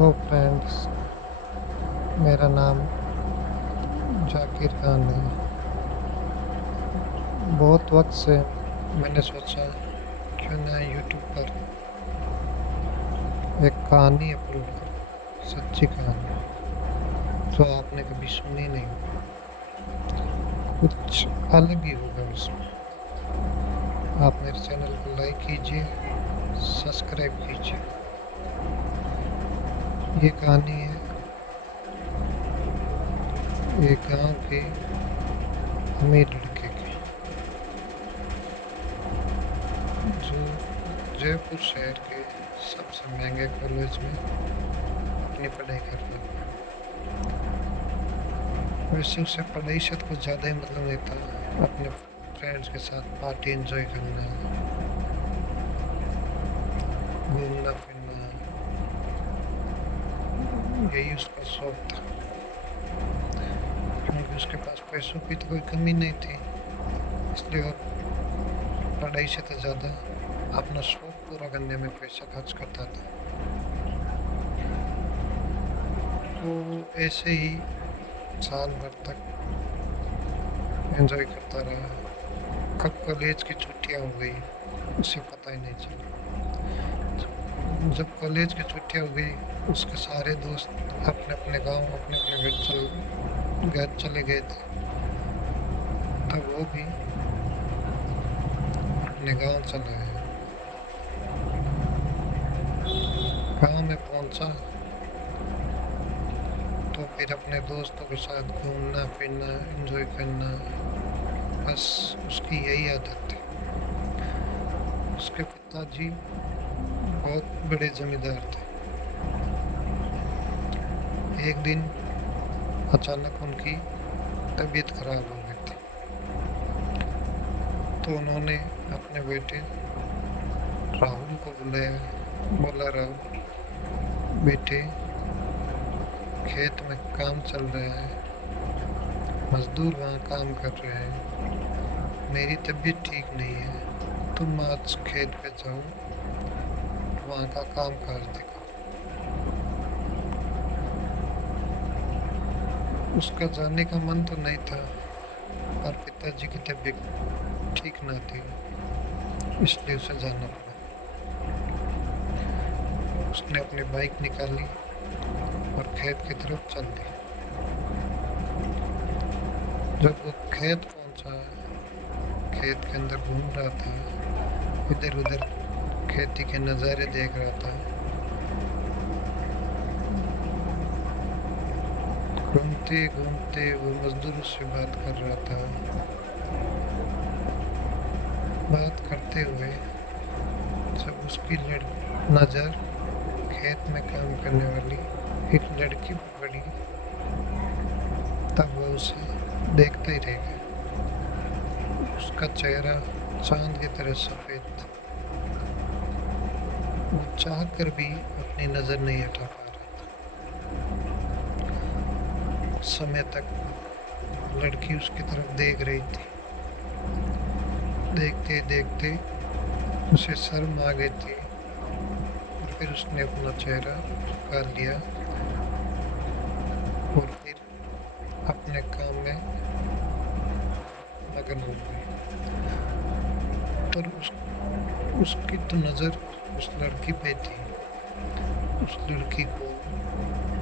Hello friends, मेरा नाम जाकिर खान है। बहुत वक्त से मैंने सोचा क्यों ना यूट्यूब पर एक कहानी अपलोड करूं, सच्ची कहानी जो आपने कभी सुनी नहीं हो। कुछ अलग ही होगा उसमें। आप मेरे चैनल को लाइक कीजिए, सब्सक्राइब कीजिए। ये कहानी है एक गांव के अमीर लड़के की, जो जयपुर शहर के सबसे महंगे कॉलेज में अपनी पढ़ाई कर रहा था। वैसे उसे पढ़ाई से तो कुछ ज़्यादा ही मतलब नहीं था। अपने फ्रेंड्स के साथ पार्टी एंजॉय करना, घूमना फिरना, यही उसका शौक था। क्योंकि उसके पास पैसों की तो कोई कमी नहीं थी, इसलिए वो पढ़ाई से तो ज़्यादा अपना शौक पूरा करने में पैसा खर्च करता था। तो ऐसे ही साल भर तक एंजॉय करता रहा। कब कॉलेज की छुट्टियां हो गई उसे पता ही नहीं चला। जब कॉलेज की छुट्टियां हो गई, उसके सारे दोस्त अपने अपने गांव, अपने अपने घर चले गए थे। तब वो भी अपने गांव चला गया। गांव में पहुंचा तो फिर अपने दोस्तों के साथ घूमना फिरना, एंजॉय करना, बस उसकी यही आदत थी। उसके पिताजी बहुत बड़े जमींदार थे। एक दिन अचानक उनकी तबीयत खराब हो गई थी। तो उन्होंने अपने बेटे राहुल को बुलाया। बोला, राहुल बेटे, खेत में काम चल रहा है, मजदूर वहाँ काम कर रहे हैं, मेरी तबीयत ठीक नहीं है, तुम आज खेत पे जाओ, वहाँ का काम काज देखो। उसका जाने का मन तो नहीं था, पर पिताजी की तबीयत ठीक ना थी, इसलिए उसे जाना पड़ा। उसने अपनी बाइक निकाली और खेत की तरफ चल दी। जब वो खेत पहुंचा, खेत के अंदर घूम रहा था, इधर उधर खेती के नज़ारे देख रहा था। घूमते घूमते वो मजदूरों से बात कर रहा था। बात करते हुए जब उसकी नज़र खेत में काम करने वाली एक लड़की पर पड़ी, तब वह उसे देखता ही रह गया। उसका चेहरा चांद की तरह सफेद था। वो चाह कर भी अपनी नजर नहीं हटा पा रहा था। कुछ समय तक लड़की उसकी तरफ देख रही थी। देखते देखते उसे शर्म आ गई थी और फिर उसने अपना चेहरा झुका लिया और फिर अपने काम में मगन हो गई। पर उसकी तो नज़र उस लड़की पे थी। उस लड़की को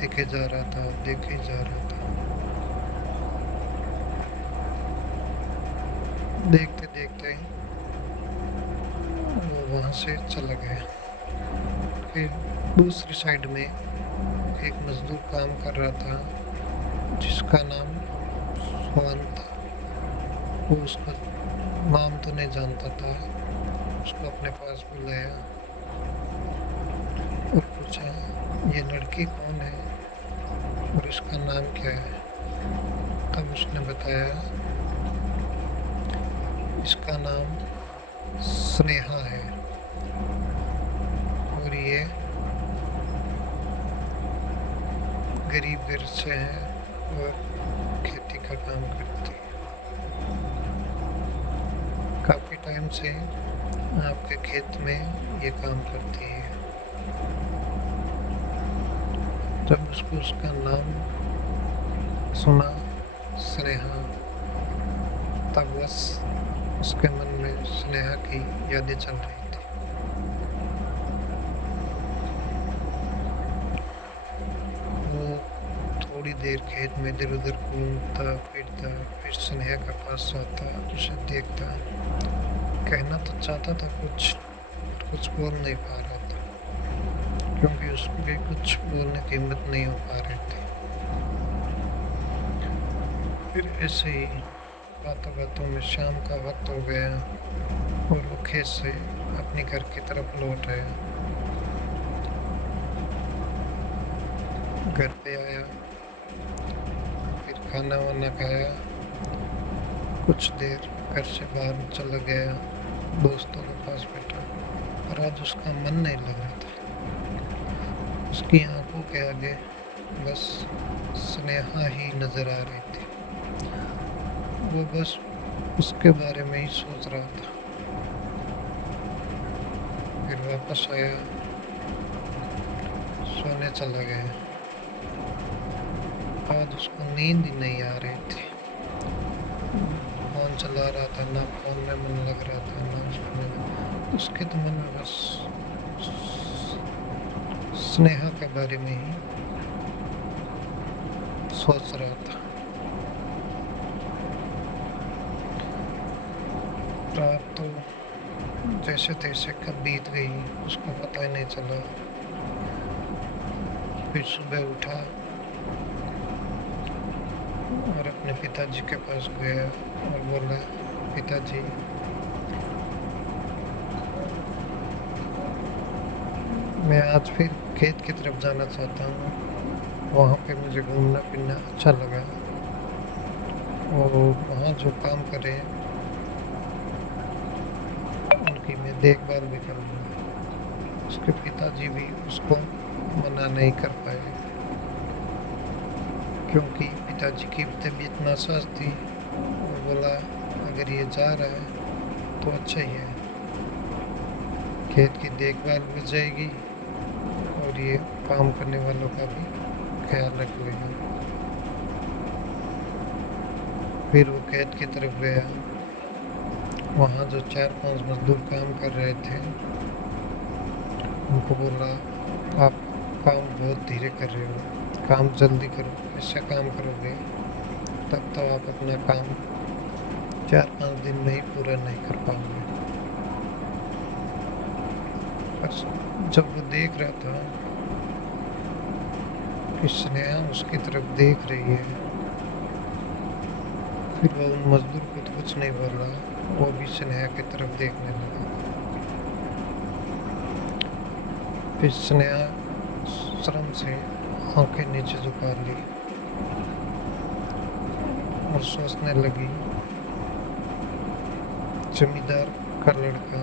देखे जा रहा था, देखे जा रहा था। देखते देखते वो वहाँ से चला गया। फिर दूसरी साइड में एक मजदूर काम कर रहा था, जिसका नाम स्वान था। वो उसका नाम तो नहीं जानता था। उसको अपने पास बुलाया और पूछा, ये लड़की कौन है और इसका नाम क्या है? तब उसने बताया, इसका नाम स्नेहा है और ये गरीब घर से है और खेती का काम करती है। काफ़ी टाइम से आपके खेत में ये काम करती है। जब उसको उसका नाम सुना, स्नेहा, तब बस उसके मन में स्नेहा की यादें चल रही थी। वो थोड़ी देर खेत में इधर उधर घूमता फिरता, फिर स्नेहा के पास आता, उसे देखता। कहना तो चाहता था कुछ, पर कुछ बोल नहीं पा रहा था, क्योंकि उसके कुछ बोलने की हिम्मत नहीं हो पा रही थी। फिर ऐसे ही बातों बातों में शाम का वक्त हो गया और वो खेत से अपने घर की तरफ लौट आया। घर पे आया, फिर खाना वाना खाया, कुछ देर घर से बाहर चला गया, दोस्तों के पास बैठा। पर आज उसका मन नहीं लग रहा था। उसकी आंखों के आगे बस स्नेहा ही नजर आ रही थी। वो बस उसके बारे में ही सोच रहा था। फिर वापस आया, सोने चला गया। आज उसको नींद ही नहीं आ रही थी। फोन चला रहा था, ना फोन में मन लग रहा था, ना उसके तो मन में बस स्नेहा के बारे में ही सोच रहा था। रात तो जैसे तैसे कब बीत गई उसको पता ही नहीं चला। फिर सुबह उठा और अपने पिताजी के पास गया और बोला, पिताजी, मैं आज फिर खेत की तरफ जाना चाहता हूँ। वहाँ पे मुझे घूमना फिरना अच्छा लगा और वहाँ जो काम करे उनकी मैं देखभाल भी करूँगा। उसके पिताजी भी उसको मना नहीं कर पाए, क्योंकि पिताजी की तबीयत नासाज थी। वो बोला, अगर ये जा रहा है तो अच्छा ही है, खेत की देखभाल भी हो जाएगी और ये काम करने वालों का भी ख्याल रख लेगा। फिर वो खेत की तरफ गया। वहाँ जो 4-5 मजदूर काम कर रहे थे, उनको बोला, आप काम बहुत धीरे कर रहे हो, काम जल्दी करो। ऐसे काम करोगे तब तो आप अपना काम 4-5 दिन में ही पूरा नहीं कर पाओगे। पर जब वो देख रहा था कि स्नेहा उसकी तरफ देख रही है, फिर वो उन मजदूर को तो कुछ नहीं बोल रहा, वो भी स्नेहा की तरफ देखने लगा। फिर स्नेहा शर्म से आंखें नीचे झुका ली और सोचने लगी, जमींदार का लड़का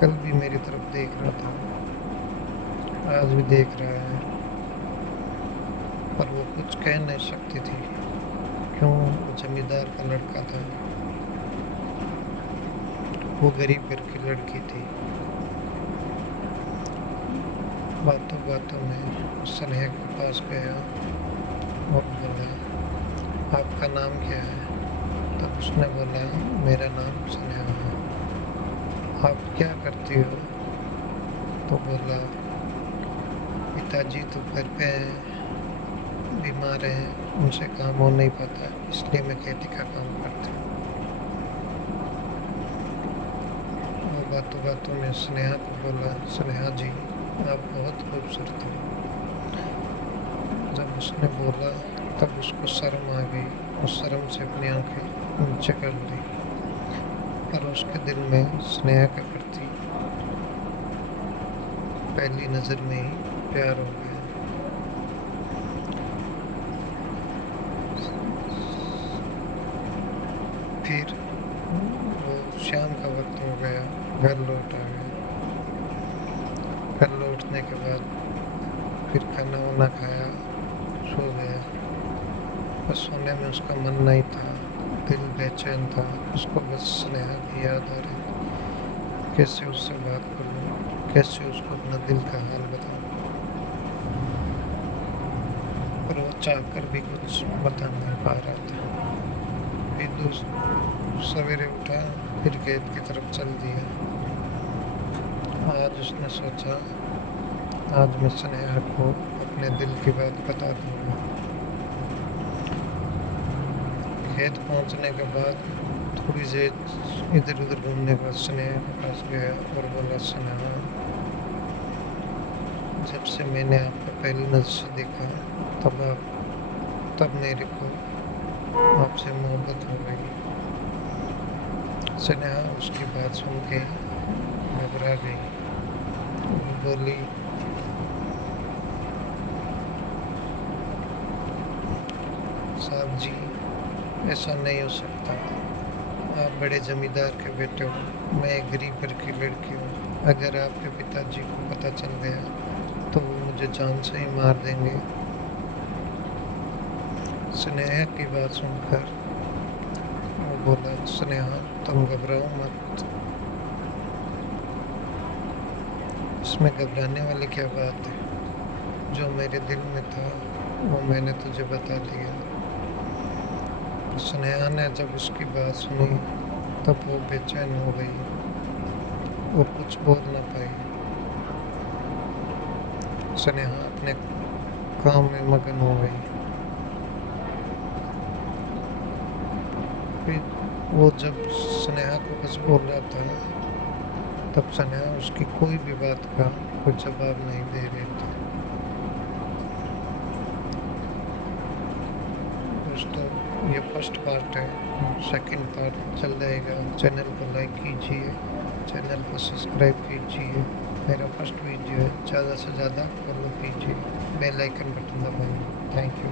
कल भी मेरी तरफ देख रहा था, आज भी देख रहा है, पर वो कुछ कह नहीं सकती थी। क्यों? वो जमींदार का लड़का था, वो गरीब घर की लड़की थी। बातों बातों में स्नेहा के पास गया और बोला, आपका नाम क्या है? तब उसने बोला, मेरा नाम स्नेहा है। आप क्या करती हो? तो बोला, पिताजी तो घर पे हैं, बीमार हैं, उनसे काम हो नहीं पाता, इसलिए मैं खेती का काम करती हूँ। वो बातों बातों में स्नेहा को बोला, स्नेहा जी, आप बहुत खूबसूरत हो। जब उसने बोला तब उसको शर्म आ गई और शर्म से अपनी आंखें नीचे कर ली, पर उसके दिल में स्नेहा के प्रति पहली नज़र में ही प्यार हो गया। फिर वो शाम का वक्त हो गया, घर लौट आ गया। घर लौटने के बाद फिर खाना वाना खाया, सो गया। बस सोने में उसका मन नहीं था, दिल बेचैन था। उसको बस स्नेहा की याद आ रही, कैसे उससे बात करूं, कैसे उसको अपना दिल का हाल बताऊं। पर वो चाह कर भी कुछ बता नहीं पा रहा था। फिर सवेरे उठा, फिर खेत की तरफ चल दिया। आज उसने सोचा, आज मैं स्नेहा को अपने दिल की बात बता दूंगा। खेत पहुंचने के बाद थोड़ी देर इधर उधर घूमने के बाद स्नेहा के पास गया और बोला, स्नेहा, जब से मैंने आपको पहली नजर से देखा तब मेरे को आपसे मोहब्बत हो गई। स्नेहा उसकी बात सुन के घबरा गई। वो बोली, साहब जी, ऐसा नहीं हो सकता। आप बड़े जमींदार के बेटे हो, मैं एक गरीब घर की लड़की हूँ। अगर आपके पिताजी को पता चल गया तो वो मुझे जान से ही मार देंगे। स्नेहा की बात सुनकर वो बोला, स्नेहा, तुम घबराओ मत। इसमें घबराने वाली क्या बात है? जो मेरे दिल में था वो मैंने तुझे बता दिया। स्नेहा ने जब उसकी बात सुनी तब वो बेचैन हो गई और कुछ बोल ना पाई। स्नेहा अपने काम में मगन हो गई। फिर वो जब स्नेहा को कुछ बोल रहा था तब स्नेहा उसकी कोई भी बात का कोई जवाब नहीं दे रही थी। दोस्तों, ये फर्स्ट पार्ट है, सेकंड पार्ट चल जाएगा। चैनल को लाइक कीजिए, चैनल को सब्सक्राइब कीजिए। मेरा फर्स्ट वीडियो है, ज़्यादा से ज़्यादा फॉलो कीजिए, बेल आइकन बटन दबाइए। Thank you.